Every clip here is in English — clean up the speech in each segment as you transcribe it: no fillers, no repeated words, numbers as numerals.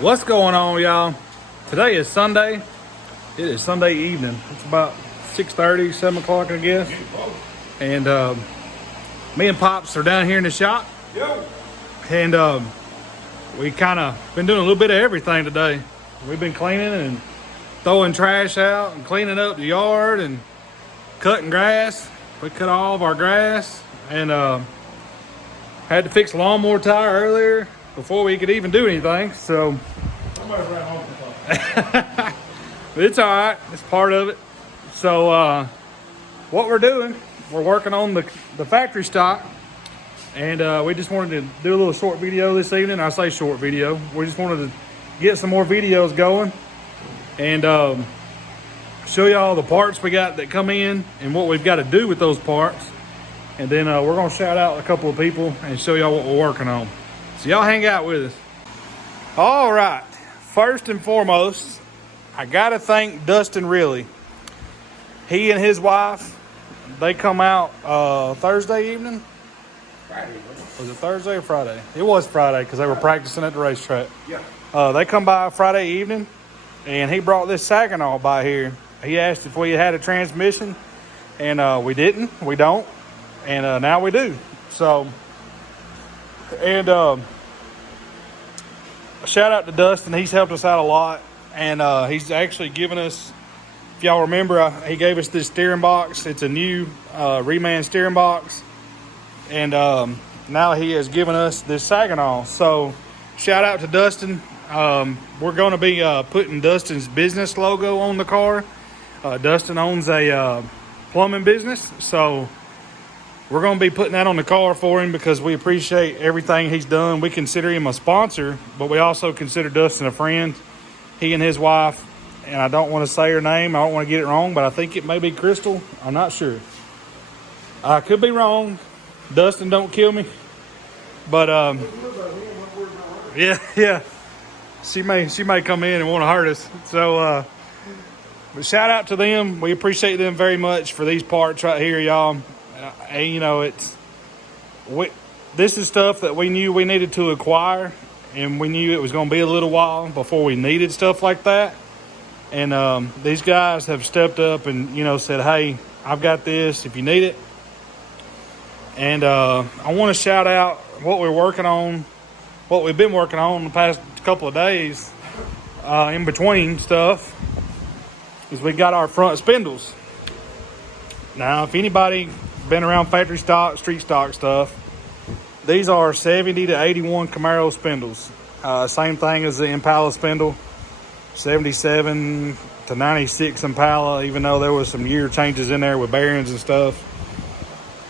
What's going on, y'all? Today is Sunday. It is Sunday evening. It's about 6:30, 7 o'clock, I guess. And me and Pops are down here in the shop. And we kind of been doing a little bit of everything today. We've been cleaning and throwing trash out and cleaning up the yard and cutting grass. We cut all of our grass and had to fix a lawnmower tire earlier before we could even do anything. So it's all right. It's part of it. So what we're doing, we're working on the factory stock, and we just wanted to do a little short video this evening. I say short video. We just wanted to get some more videos going and show y'all the parts we got that come in and what we've got to do with those parts. And then we're gonna shout out a couple of people and show y'all what we're working on. So y'all hang out with us. All right, first and foremost, I gotta thank Dustin really. He and his wife, they come out Thursday evening. Friday. Was it Thursday or Friday? It was Friday because they were practicing at the racetrack. Yeah. They come by Friday evening, and he brought this Saginaw by here. He asked if we had a transmission, and we didn't. We don't, and now we do. So, and shout out to Dustin. He's helped us out a lot, and he's actually given us, if y'all remember, he gave us this steering box. It's a new reman steering box, and now he has given us this Saginaw. So shout out to Dustin. We're going to be putting Dustin's business logo on the car. Dustin owns a plumbing business, so we're going to be putting that on the car for him because we appreciate everything he's done. We consider him a sponsor, but we also consider Dustin a friend. He and his wife, and I don't want to say her name. I don't want to get it wrong, but I think it may be Crystal. I'm not sure. I could be wrong. Dustin, don't kill me. But yeah. She may come in and want to hurt us. So but shout out to them. We appreciate them very much for these parts right here, y'all. And you know, this is stuff that we knew we needed to acquire, and we knew it was going to be a little while before we needed stuff like that. And these guys have stepped up and, you know, said, hey, I've got this if you need it. And I want to shout out what we're working on, what we've been working on the past couple of days in between stuff, is we got our front spindles. Now, if anybody been around factory stock, street stock stuff, these are 70 to 81 Camaro spindles. Same thing as the Impala spindle, 77 to 96 Impala, even though there was some year changes in there with bearings and stuff.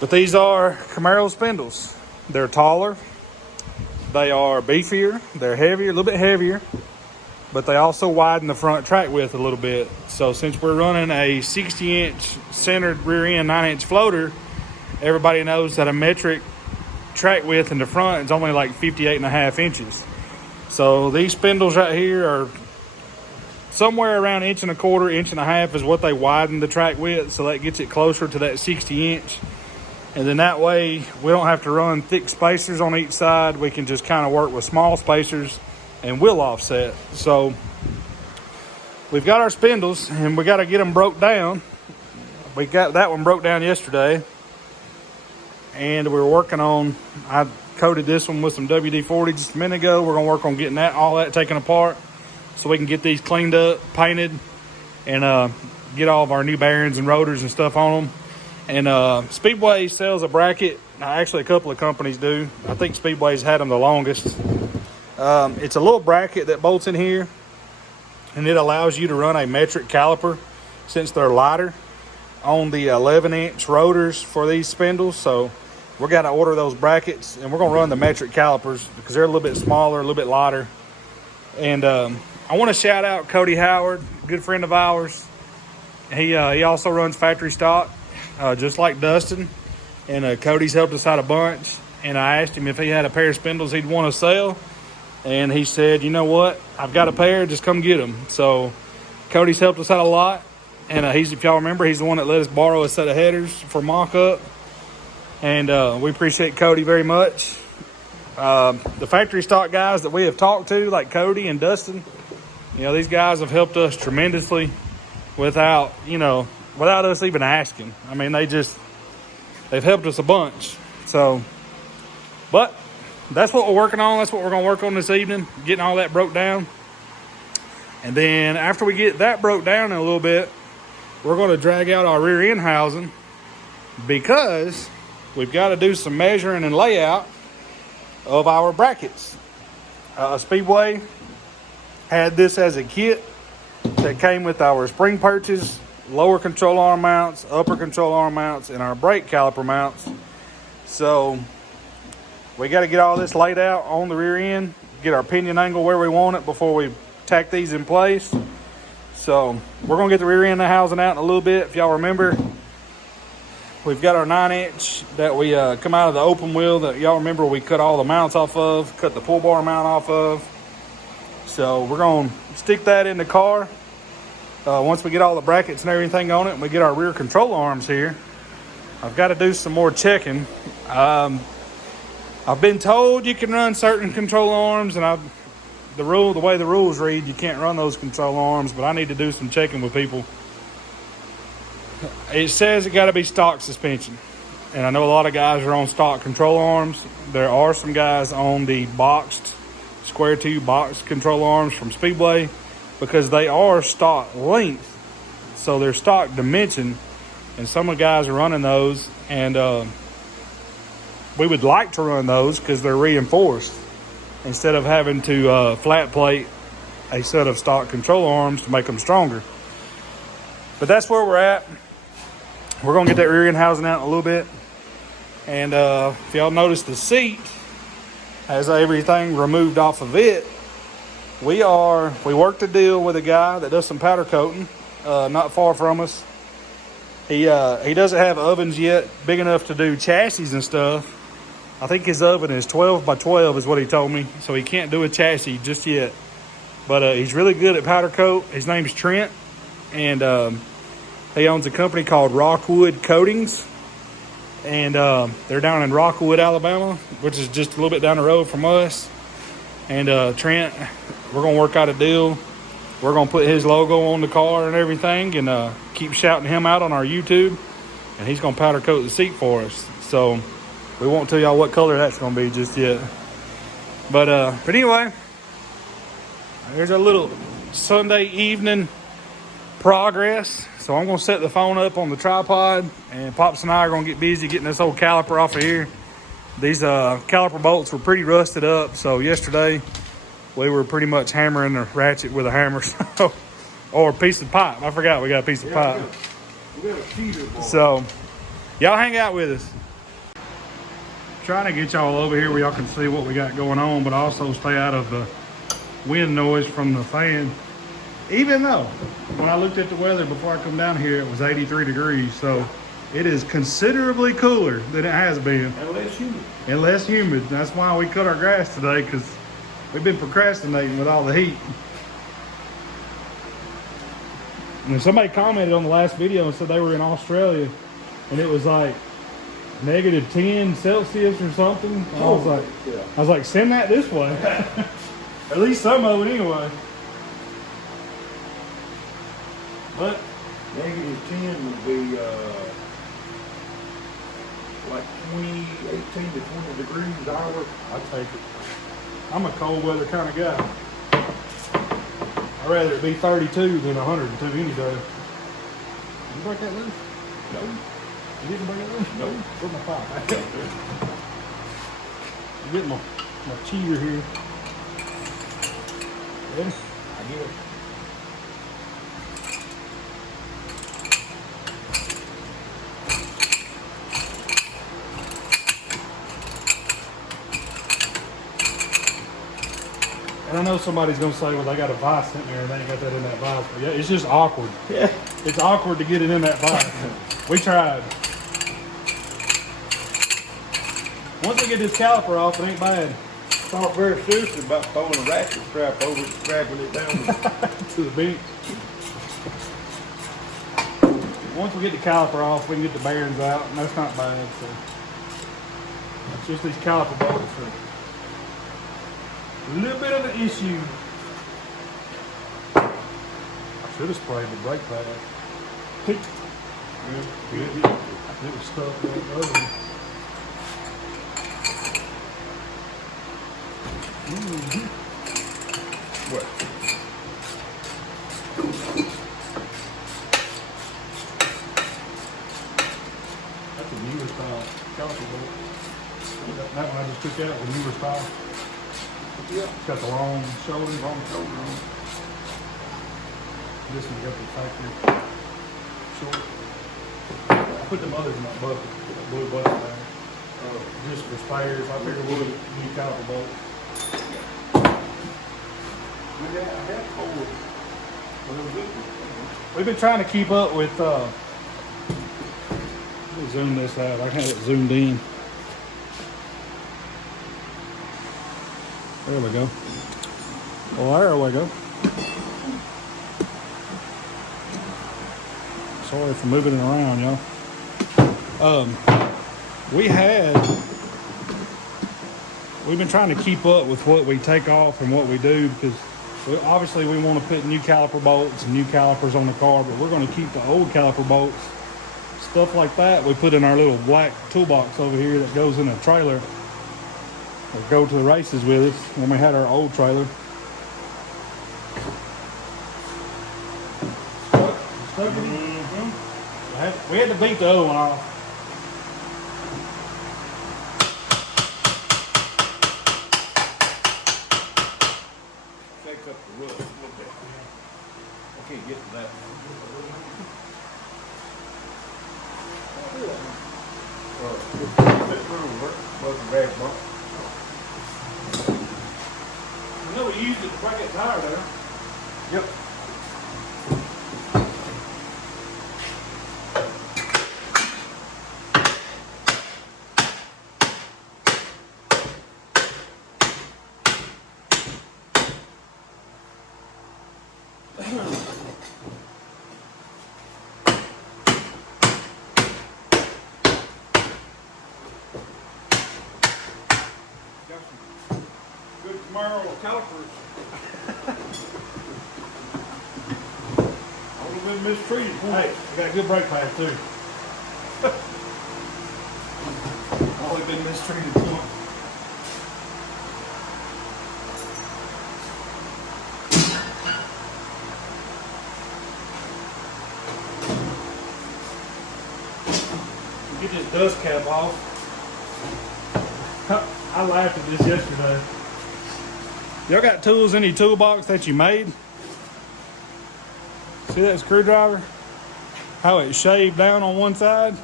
But these are Camaro spindles. They're taller, they are beefier, they're heavier, a little bit heavier, but they also widen the front track width a little bit. So since we're running a 60-inch centered rear end 9-inch floater, everybody knows that a metric track width in the front is only like 58.5 inches. So these spindles right here are somewhere around 1.25 inches, 1.5 is what they widen the track width. So that gets it closer to that 60-inch. And then that way we don't have to run thick spacers on each side. We can just kind of work with small spacers and wheel offset. So we've got our spindles and we got to get them broke down. We got that one broke down yesterday, and we're working on, I coated this one with some WD-40 just a minute ago. We're gonna work on getting all that taken apart so we can get these cleaned up, painted, and get all of our new bearings and rotors and stuff on them. And Speedway sells a bracket. Actually, a couple of companies do. I think Speedway's had them the longest. It's a little bracket that bolts in here, and it allows you to run a metric caliper since they're lighter on the 11-inch rotors for these spindles. So we're got to order those brackets, and we're going to run the metric calipers because they're a little bit smaller, a little bit lighter. And I want to shout out Cody Howard, a good friend of ours. He also runs factory stock, just like Dustin. And Cody's helped us out a bunch. And I asked him if he had a pair of spindles he'd want to sell. And he said, you know what? I've got a pair. Just come get them. So Cody's helped us out a lot. And if y'all remember, he's the one that let us borrow a set of headers for mock-up. And we appreciate Cody very much. The factory stock guys that we have talked to, like Cody and Dustin, you know, these guys have helped us tremendously without us even asking. I mean, they've helped us a bunch. So, but that's what we're working on. That's what we're going to work on this evening, getting all that broke down. And then after we get that broke down in a little bit, we're going to drag out our rear end housing because we've got to do some measuring and layout of our brackets. Speedway had this as a kit that came with our spring perches, lower control arm mounts, upper control arm mounts, and our brake caliper mounts. So we got to get all this laid out on the rear end, get our pinion angle where we want it before we tack these in place. So we're going to get the rear end of the housing out in a little bit. If y'all remember, we've got our 9-inch that we come out of the open wheel that y'all remember we cut all the mounts off of, cut the pull bar mount off of. So we're going to stick that in the car. Once we get all the brackets and everything on it and we get our rear control arms here, I've got to do some more checking. I've been told you can run certain control arms, and the way the rules read, you can't run those control arms, but I need to do some checking with people. It says it got to be stock suspension, and I know a lot of guys are on stock control arms. There are some guys on the boxed square tube box control arms from Speedway because they are stock length, so they're stock dimension, and some of the guys are running those, and we would like to run those because they're reinforced instead of having to flat plate a set of stock control arms to make them stronger. But that's where we're at. We're going to get that rear end housing out in a little bit. And if y'all notice, the seat has everything removed off of it. We worked a deal with a guy that does some powder coating not far from us. He doesn't have ovens yet big enough to do chassis and stuff. I think his oven is 12 by 12 is what he told me. So he can't do a chassis just yet. But he's really good at powder coat. His name's Trent. And he owns a company called Rockwood Coatings. And they're down in Rockwood, Alabama, which is just a little bit down the road from us. And Trent, we're going to work out a deal. We're going to put his logo on the car and everything and keep shouting him out on our YouTube. And he's going to powder coat the seat for us. So we won't tell y'all what color that's going to be just yet. But anyway, there's a little Sunday evening progress. So I'm going to set the phone up on the tripod, and Pops and I are going to get busy getting this old caliper off of here. These caliper bolts were pretty rusted up, so yesterday we were pretty much hammering the ratchet with a hammer. Or a piece of pipe. I forgot we got a piece of pipe. We got a feeder ball. So y'all hang out with us. Trying to get y'all over here where y'all can see what we got going on, but also stay out of the wind noise from the fan. Even though when I looked at the weather before I come down here, it was 83 degrees. So it is considerably cooler than it has been. And less humid. And less humid. That's why we cut our grass today, because we've been procrastinating with all the heat. And somebody commented on the last video and said they were in Australia and it was like -10 Celsius or something. I was like, send that this way. At least some of it anyway. But -10 would be like 18 to 20 degrees hour. I take it. I'm a cold weather kind of guy. I'd rather it be 32 than 102 any day. You break that loose? No. You didn't break it loose? No. Put my pipe back up there. I'm getting my cheater here. Ready? I get it. And I know somebody's going to say, well, they got a vise in there and they ain't got that in that vise. But yeah, it's just awkward. Yeah. It's awkward to get it in that vise. We tried. Once we get this caliper off, it ain't bad. Thought very seriously about throwing a ratchet strap over it, strapping it down To the beach. Once we get the caliper off, we can get the bearings out, and that's not bad. So it's just these caliper bolts. A little bit of an issue. I should have sprayed the brake pad. It was stuck with the other one. What? That's a newer style caliper bolt. That one I just took out, the newer style. Yeah. It's got the long shoulder. Long shoulder on. This one got the factory short. I put them others in that bucket, that blue bucket there. Just for spares. I figured we would need caliper bolt. Yeah, I have four. We've been trying to keep up with, let me zoom this out. I have it zoomed in. There we go. Well, there we go. Sorry for moving it around, y'all. We've been trying to keep up with what we take off and what we do because obviously we want to put new caliper bolts and new calipers on the car, but we're going to keep the old caliper bolts. Stuff like that we put in our little black toolbox over here that goes in a trailer or go to the races with us when we had our old trailer. Stuck it in. We had to beat the other one off. Shake up the roof a little bit. I can't get to that. That room wasn't bad, bump. I know we used it to break that tire there. Yep. Good tomorrow calipers. Only been mistreated. Hey, we got a good brake pad too. Only been mistreated once. Get this dust cap off. I laughed at this yesterday. Y'all got tools in your toolbox that you made? See that screwdriver? How it shaved down on one side?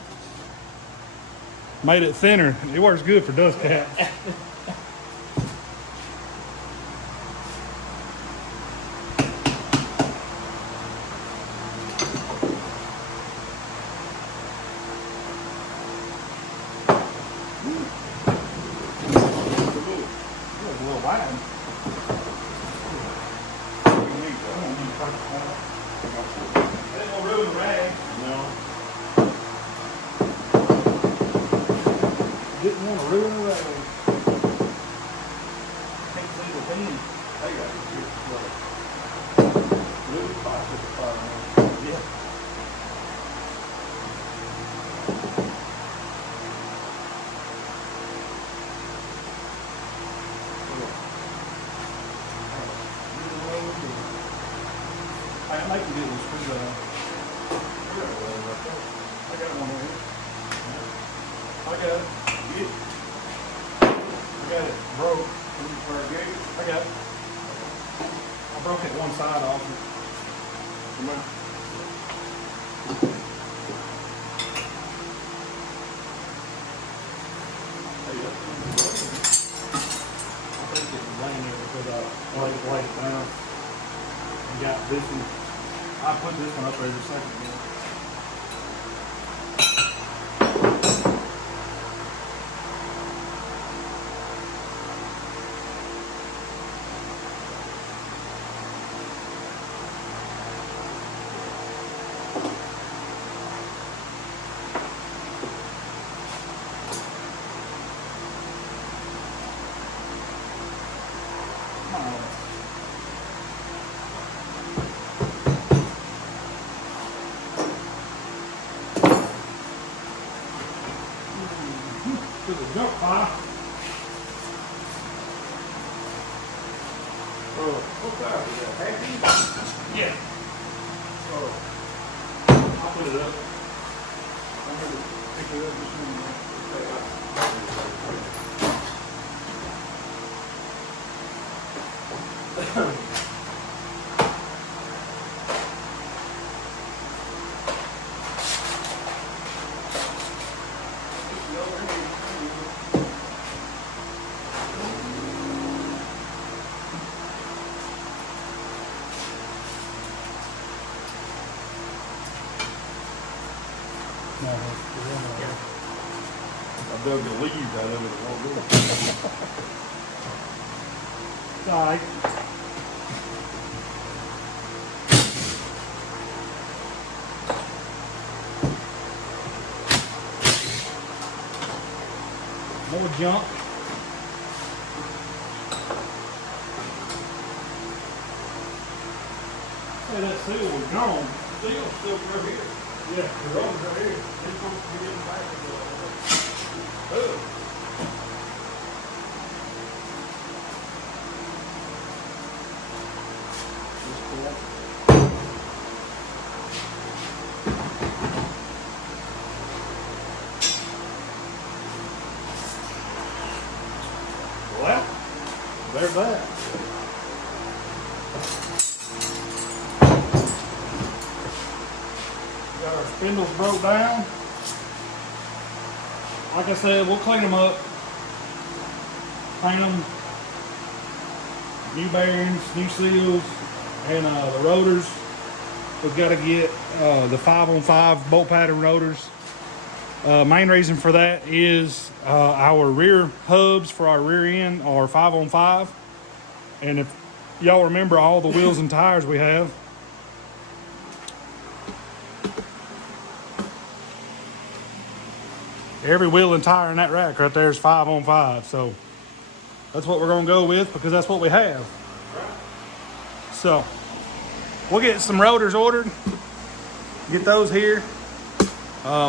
Made it thinner. It works good for dust caps. Didn't want to ruin the road. Can't see the pin. They got it here. Really plastic fire. Yeah. I like to get this screwdriver. I got one over here. I got it. I got it broke. I got it. I broke it one side off. Come on. I think it's laying there because I laid it down and got this one. I put this one up there just a second ago. What size is that? Half inch? Yeah. I'll put it up. I'm gonna pick it up this morning. I dug the leaves out of it. It won't go. It's all right. More junk. Hey, that seal was gone. Seal's still right here. Yeah, The rubber's right here. It's supposed to be in the back of the. Oh. well, there's that. Got our spindles broke down. Like I said, we'll clean them up, paint them, new bearings, new seals, and the rotors. We've got to get the 5-on-5 bolt pattern rotors. Main reason for that is our rear hubs for our rear end are 5-on-5. And if y'all remember all the wheels and tires we have, every wheel and tire in that rack right there is 5-on-5. So that's what we're going to go with because that's what we have. So we'll get some rotors ordered, get those here.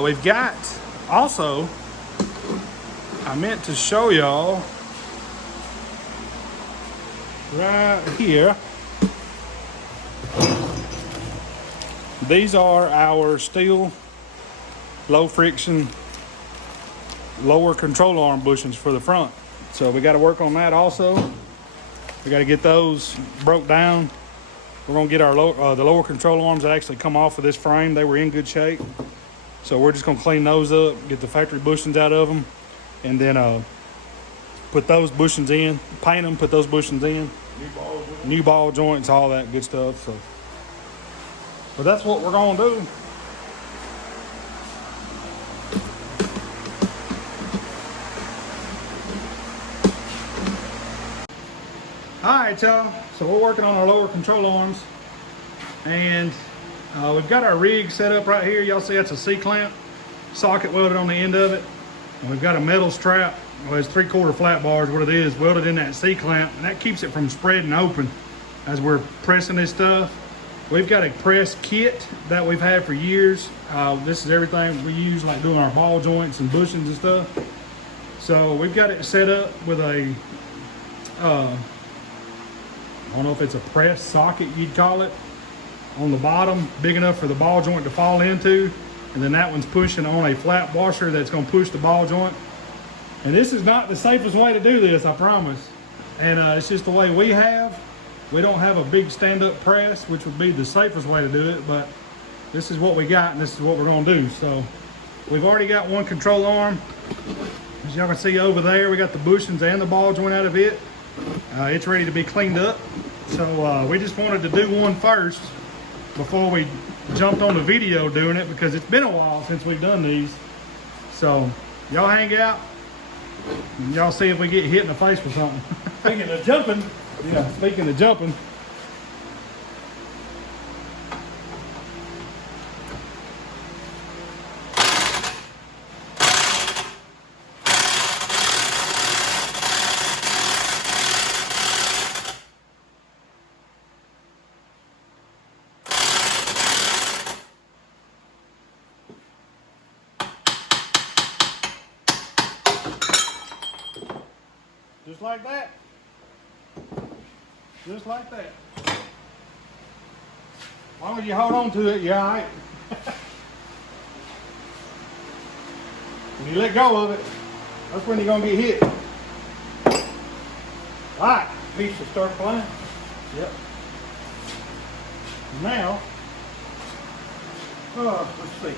We've got also, I meant to show y'all right here. These are our steel low friction lower control arm bushings for the front. So we got to work on that also. We got to get those broke down. We're going to get our the lower control arms that actually come off of this frame. They were in good shape. So we're just going to clean those up, get the factory bushings out of them, and then put those bushings in, paint them, put those bushings in. New ball joints, all that good stuff. So, but that's what we're going to do. All right, y'all. So we're working on our lower control arms, and we've got our rig set up right here. Y'all see that's a C-clamp socket welded on the end of it, and we've got a metal strap. Well, it's 3/4 flat bars, what it is, welded in that C-clamp, and that keeps it from spreading open as we're pressing this stuff. We've got a press kit that we've had for years. This is everything we use, like doing our ball joints and bushings and stuff. So we've got it set up with a I don't know if it's a press socket you'd call it, on the bottom, big enough for the ball joint to fall into, and then that one's pushing on a flat washer that's going to push the ball joint. And this is not the safest way to do this, I promise. And it's just the way we have. We don't have a big stand-up press, which would be the safest way to do it, but this is what we got, and this is what we're going to do. So we've already got one control arm. As y'all can see over there, we got the bushings and the ball joint out of it. It's ready to be cleaned up. So we just wanted to do one first before we jumped on the video doing it, because it's been a while since we've done these. So y'all hang out and y'all see if we get hit in the face with something. Speaking of jumping, Yeah, speaking of jumping. Just like that. Just like that. As long as you hold on to it, you're all right. When you let go of it, that's when you're gonna get hit. All right, Piece to start flying. yep. Now, Let's see. I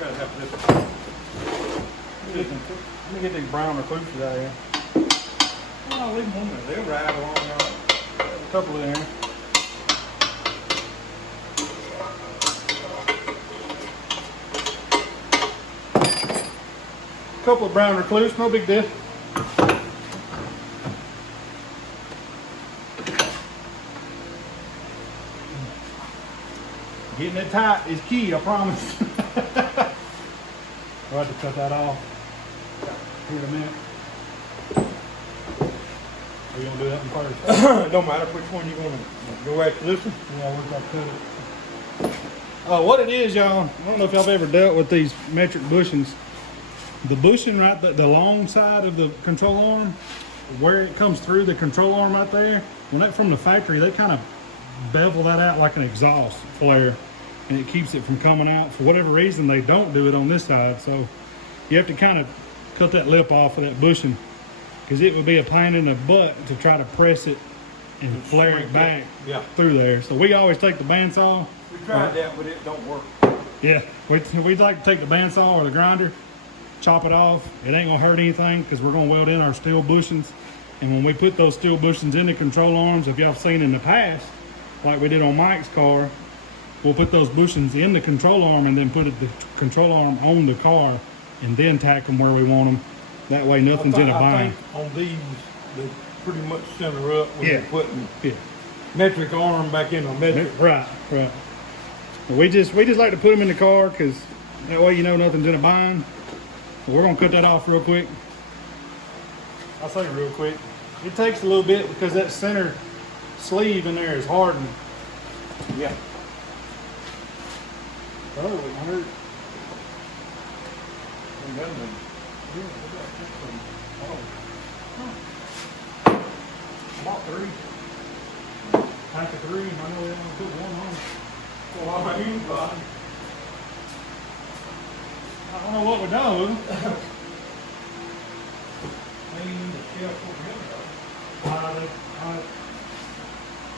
gotta have this. let me get these brown recluses out of here. Oh, leave them on there. They'll ride along now. There's a couple in there. Couple of brown recluse, no big deal. Getting it tight is key, I promise. I'll have to cut that off here in a minute. Are you gonna do that one first? Don't matter which one you're gonna go after this one. Yeah, we're gonna cut it. What it is, y'all, I don't know if y'all have ever dealt with these metric bushings. The bushing right, the long side of the control arm, where it comes through the control arm right there, when that from the factory, they kind of bevel that out like an exhaust flare, and it keeps it from coming out. For whatever reason, they don't do it on this side, so you have to kind of cut that lip off of that bushing, because it would be a pain in the butt to try to press it and flare it back through there. So we always take the bandsaw. We tried that, but it don't work. Yeah, we'd like to take the bandsaw or the grinder, chop it off. It ain't gonna hurt anything because we're gonna weld in our steel bushings. And when we put those steel bushings in the control arms, if y'all have seen in the past, like we did on Mike's car, we'll put those bushings in the control arm and then put the control arm on the car and then tack them where we want them. That way nothing's in a I bind. think on these, they pretty much center up when Yeah. you're putting Yeah. metric arm back in a metric. Right. But we just like to put them in the car because that way you know nothing's in a bind. We're gonna cut that off real quick. I'll say real quick. It takes a little bit because that center sleeve in there is hardened. Yeah. Oh, it hurt. And then About 3. Pack of 3. I know we only put one on. well, I mean, I don't know what we're done with them.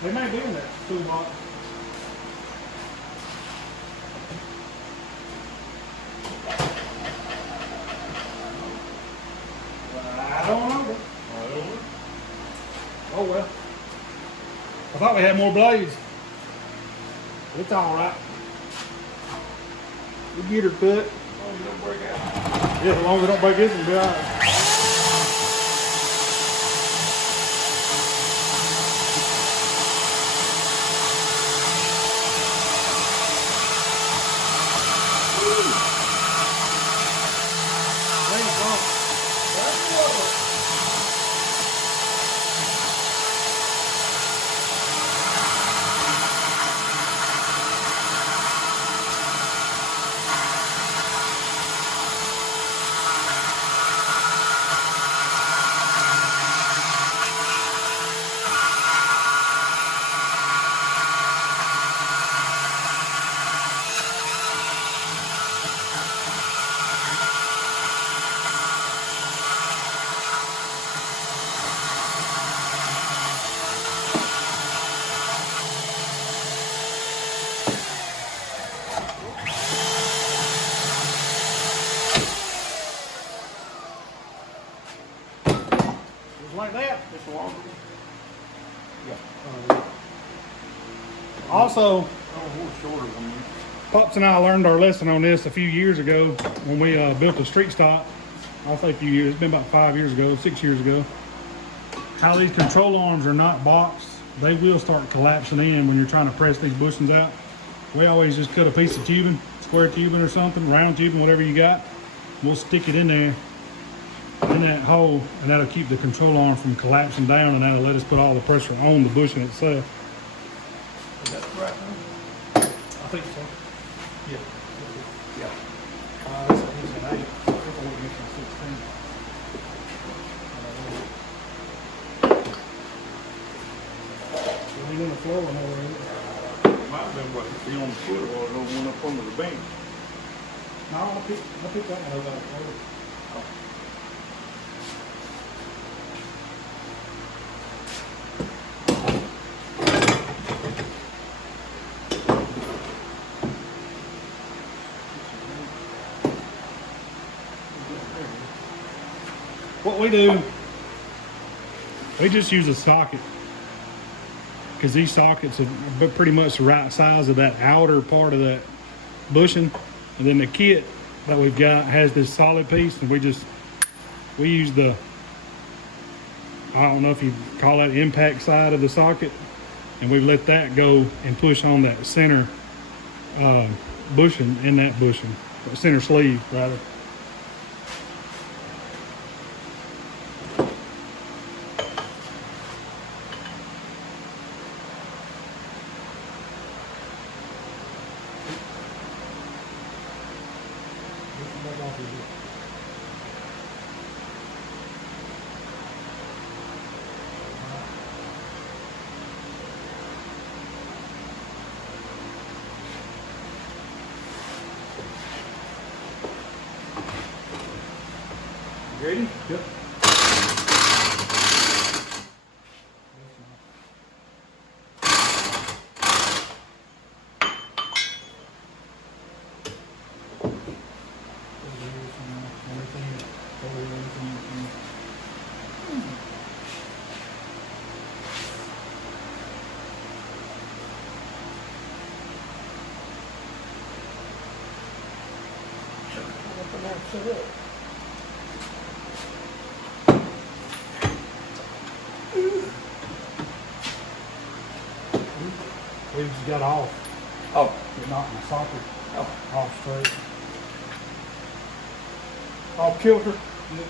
They may be in that toolbox. I don't know. Oh well. I thought we had more blades. It's all right. We get her cut. Yeah, as long as it don't break this, it'll be all right. Like that. Just longer. Also, Oh, shorter one. Pops and I learned our lesson on this a few years ago when we built a street stock. I'll say a few years, it's been about 5 years ago, 6 years ago. How these control arms are not boxed, they will start collapsing in when you're trying to press these bushings out. We always just cut a piece of tubing, square tubing or something, round tubing, whatever you got. We'll stick it in there, in that hole, and that'll keep the control arm from collapsing down, and that'll let us put all the pressure on the bushing itself. Is that right now? I think so. Yeah. Yeah. This is an 8. He's on the floor and over there. It might have been what he on the foot or the one up under the bench. No, I'll pick that one over there. What we do, we just use a socket because these sockets are pretty much the right size of that outer part of that bushing, and then the kit that we've got has this solid piece, and we use the, I don't know if you call that impact side of the socket, and we let that go and push on that center bushing in that bushing, center sleeve rather. Ready? Yep. We just got off. Oh. You're not in the socket. Oh. Off straight. Off kilter. Yep.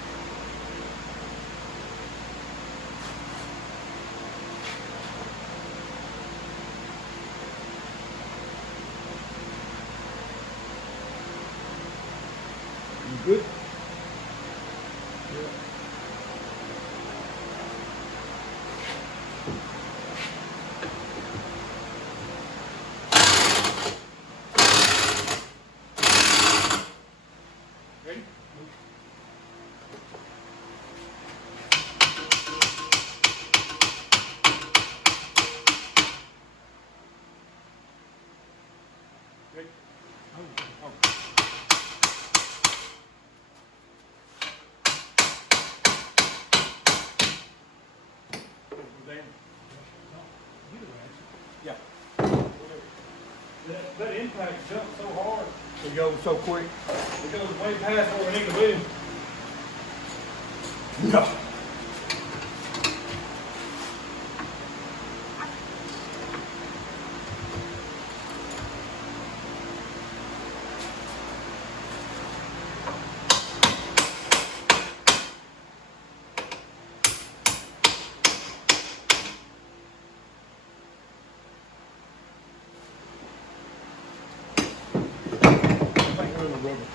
You good? Yep. Ready? Ready? Oh. Yeah. That impact jumps so hard. It goes so quick. It goes way past where we need to be. Yeah. I think we're in the rubber.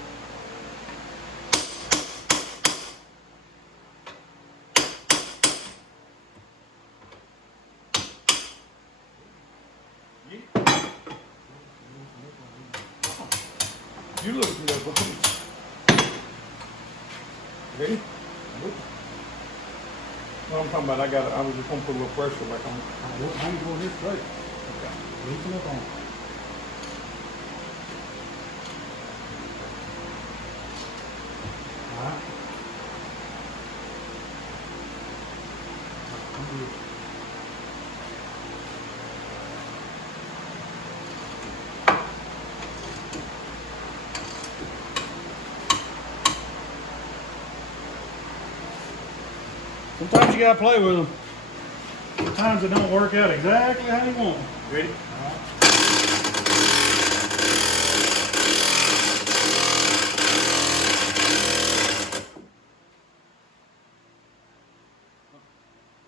You look at that, bro. Ready? What I'm talking about, I was just gonna put a little pressure back on it. I ain't going here straight. Okay. Loosen up on it. All right. I'm good. Sometimes you gotta play with them. Sometimes it don't work out exactly how you want. Ready? All right.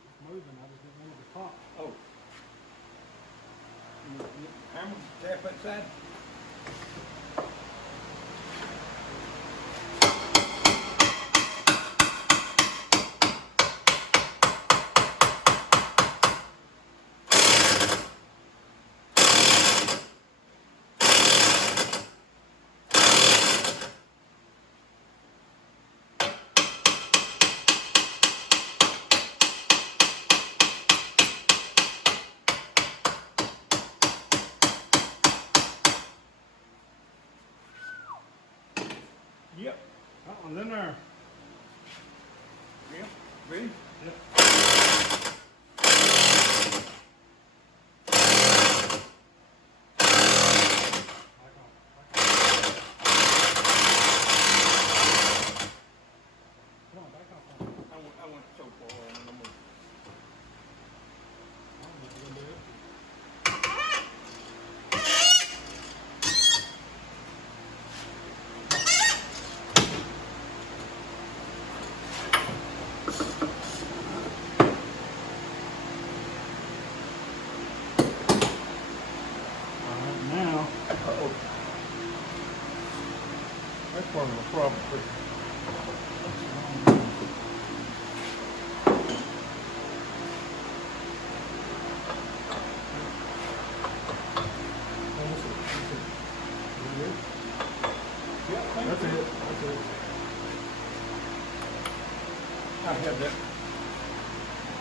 It's moving, I just didn't want it to pop. Oh. Hammer, tap that side. One's in there. Yeah, ready? Yep. I went so far on them. Now, That's part of the problem. that's it. That's it. I had that.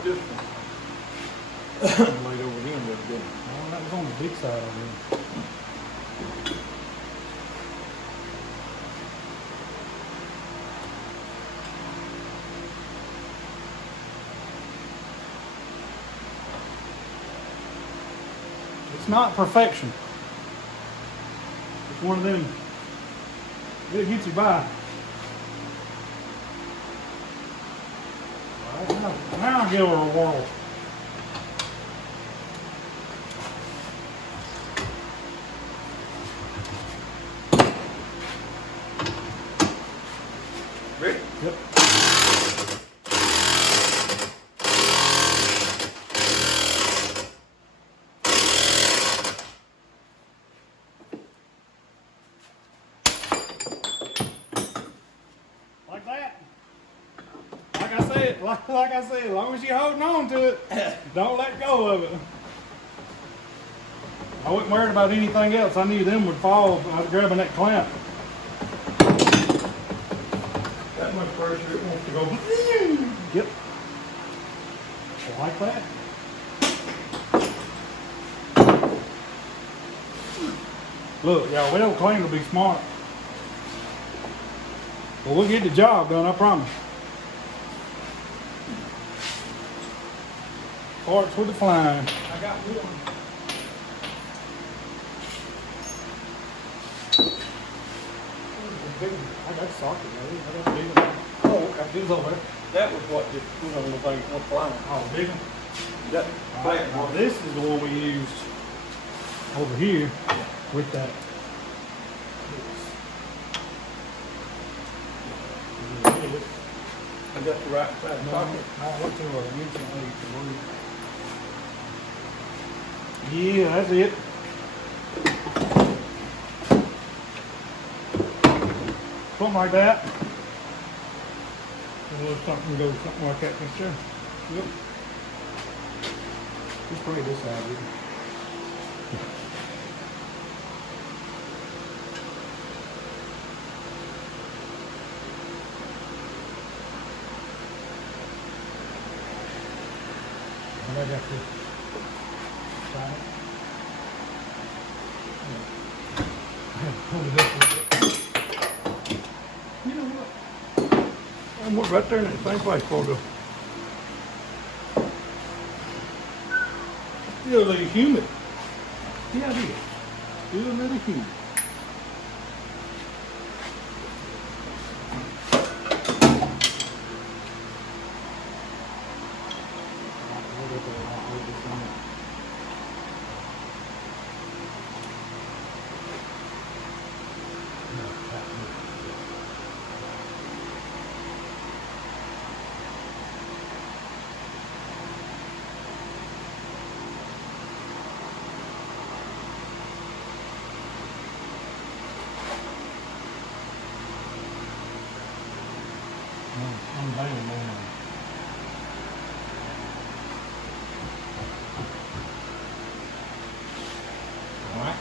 This one. Laid over him the other day. Oh, that was on the big side of it. It's not perfection. It's one of them. It gets you by. All right, now I'll give her a whirl. Ready? Yep. Like that. Like I said, as long as you're holding on to it, don't let go of it. I wasn't worried about anything else. I knew them would fall. I was grabbing that clamp. That much pressure, it wants to go. Yep. Like that. Look, y'all, we don't claim to be smart. But we'll get the job done, I promise. Parts with the flying. I got one. I got socket, maybe. I got big one. Oh, okay. It was over there. That was what just put on the thing, no flying. Oh, big one. That black Now, one. this is the one we used over here with that. I got the right side socket. I went to a mention yeah, that's it. Something like that. A little something goes something like that, yes, sir. Yep. Just spray this side, dude. And I got this side. Hold it up a little bit. You know what? I'm right there in that same place for the. Still a little humid. Yeah, it is. Still a little humid. I'm banging on. All right.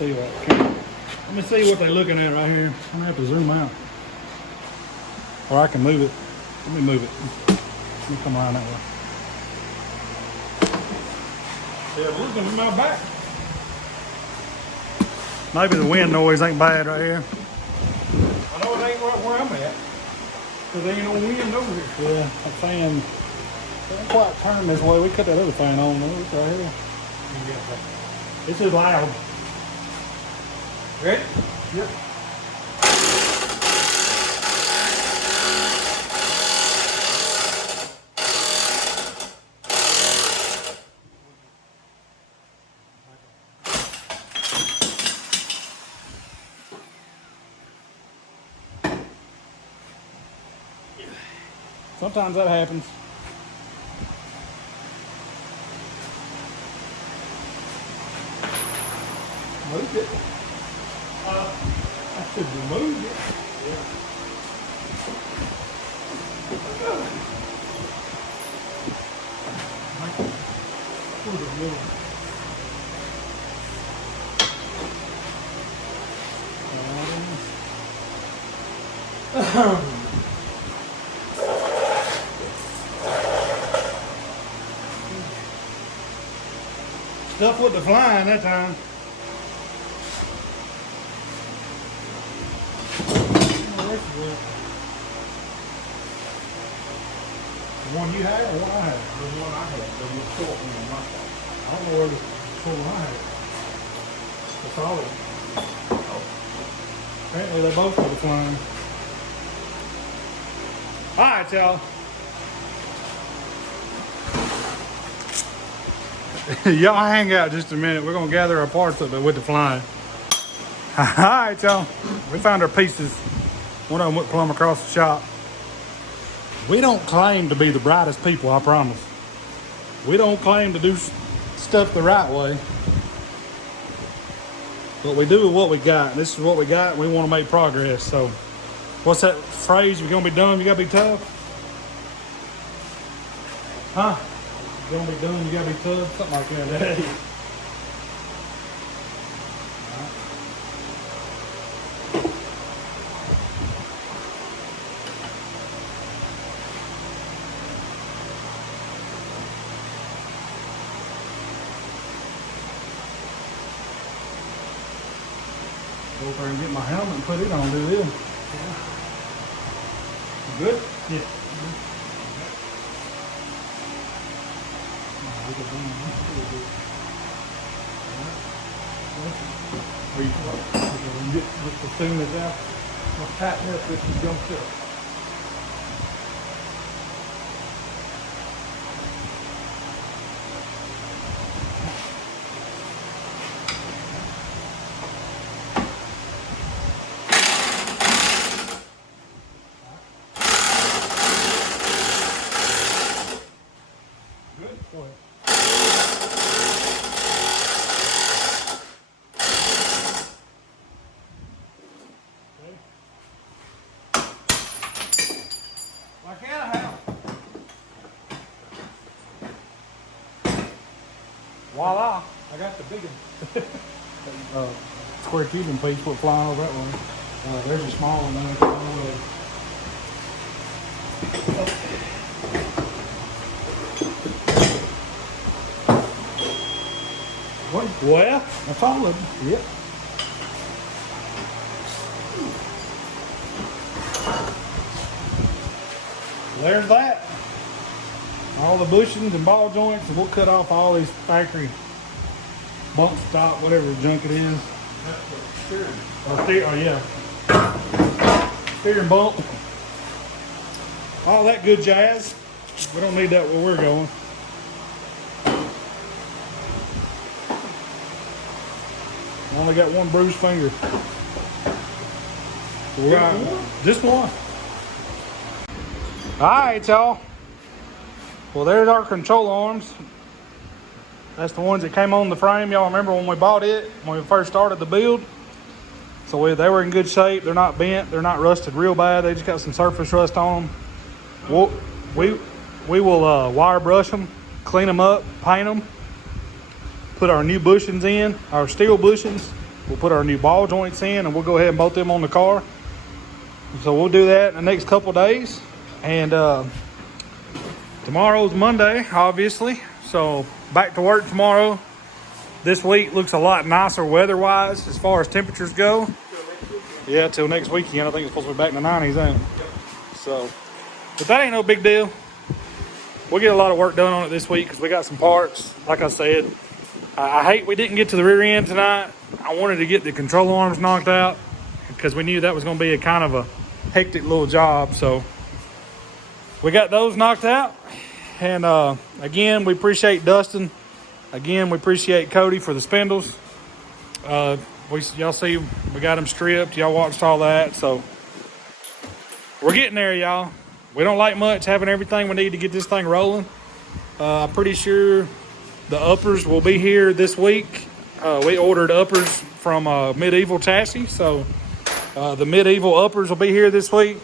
Let me see what they're looking at right here. I'm gonna have to zoom out. Or I can move it. Let me move it. Let me come around that way. Yeah, looking at my back. Maybe the wind noise ain't bad right here. I know it ain't right where I'm at. Cause there ain't no wind over here. Yeah, that fan doesn't quite turn this way. We cut that other fan on though. It's right here. It's just loud. Ready? Yep. Sometimes that happens. Moved it. I should have moved it. Stuff with the flying that time. The one you had or one I had? The one I had, the short one on my side. I don't know where the short one I had. The solid. Apparently they both were flying. Alright, y'all. Y'all hang out just a minute. We're gonna gather our parts up with the flying. Alright, y'all. We found our pieces. One of them went plumb across the shop. We don't claim to be the brightest people, I promise. We don't claim to do stuff the right way. But we do with what we got. This is what we got. We want to make progress. So, what's that phrase? You're gonna be dumb, you gotta be tough? Huh? You're gonna be dumb, you gotta be tough? Something like that. Go over there and get my helmet and put it on, do this. You good? Yeah. Are you get the thing that's out? I'll tighten up this and jump up. Good. Go ahead. Like anyhow. Voila! I got the big one. Square Cuban piece went flying over that one. There's a small one there. Well, that's all of them. Yep. There's that. All the bushings and ball joints, and we'll cut off all these factory bump stock, whatever junk it is. Oh yeah. Steering bump. All that good jazz. We don't need that where we're going. Only got one bruised finger. We got just one. Alright, y'all. Well, there's our control arms. That's the ones that came on the frame. Y'all remember when we bought it, when we first started the build? So they were in good shape. They're not bent. They're not rusted real bad. They just got some surface rust on them. We will wire brush them, clean them up, paint them, put our new bushings in, our steel bushings. We'll put our new ball joints in, and we'll go ahead and bolt them on the car. So we'll do that in the next couple days. And tomorrow's Monday, obviously. So back to work tomorrow. This week looks a lot nicer weather-wise as far as temperatures go. Yeah, till next weekend. I think it's supposed to be back in the 90s, ain't it? So, but that ain't no big deal. We'll get a lot of work done on it this week because we got some parts. Like I said, I hate we didn't get to the rear end tonight. I wanted to get the control arms knocked out because we knew that was going to be a kind of a hectic little job. So we got those knocked out. And again, we appreciate Dustin. Again, we appreciate Cody for the spindles. Y'all see we got them stripped. Y'all watched all that. So we're getting there, y'all. We don't like much having everything we need to get this thing rolling. I'm pretty sure the uppers will be here this week. We ordered uppers from Medieval Chassis. So the Medieval uppers will be here this week.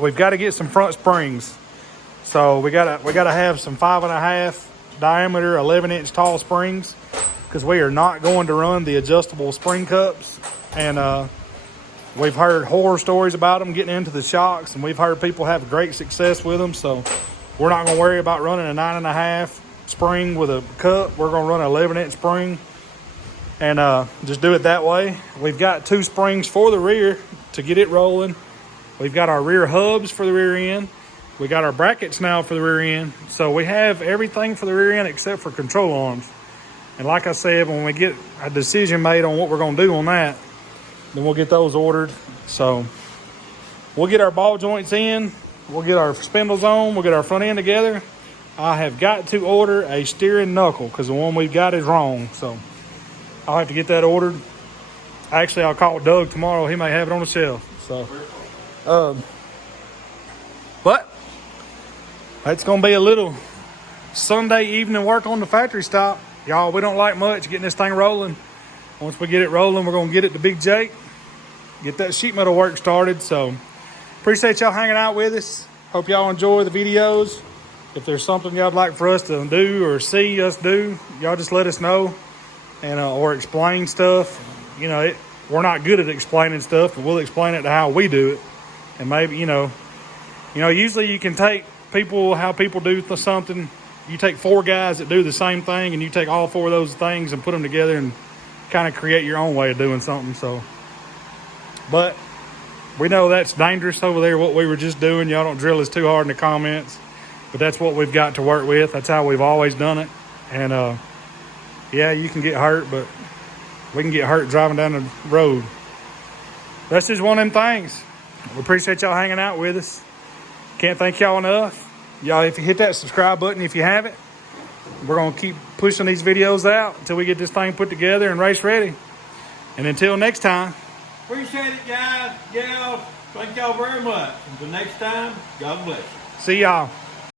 We've got to get some front springs. So we gotta have some 5.5 diameter 11-inch tall springs because we are not going to run the adjustable spring cups. And we've heard horror stories about them getting into the shocks, and we've heard people have great success with them. So we're not going to worry about running a 9.5 spring with a cup. We're going to run an 11-inch spring and just do it that way. We've got 2 springs for the rear to get it rolling. We've got our rear hubs for the rear end. We got our brackets now for the rear end. So we have everything for the rear end except for control arms. And like I said, when we get a decision made on what we're going to do on that, then we'll get those ordered. So we'll get our ball joints in. We'll get our spindles on. We'll get our front end together. I have got to order a steering knuckle because the one we've got is wrong. So I'll have to get that ordered. Actually, I'll call Doug tomorrow. He may have it on the shelf. So, but that's going to be a little Sunday evening work on the factory stop. Y'all, we don't like much getting this thing rolling. Once we get it rolling, we're going to get it to Big Jake. Get that sheet metal work started. So, appreciate y'all hanging out with us. Hope y'all enjoy the videos. If there's something y'all'd like for us to do or see us do, y'all just let us know. And or explain stuff. You know, we're not good at explaining stuff, but we'll explain it to how we do it. And maybe, usually you can take how people do something. You take 4 guys that do the same thing and you take all 4 of those things and put them together and kind of create your own way of doing something. So, but we know that's dangerous over there, what we were just doing. Y'all don't drill us too hard in the comments, but that's what we've got to work with. That's how we've always done it. And yeah, you can get hurt, but we can get hurt driving down the road. That's just one of them things. We appreciate y'all hanging out with us. Can't thank y'all enough. Y'all, if you hit that subscribe button, if you haven't, we're going to keep pushing these videos out until we get this thing put together and race ready. And until next time. Appreciate it, guys, gals. Thank y'all very much. Until next time, God bless you. See y'all.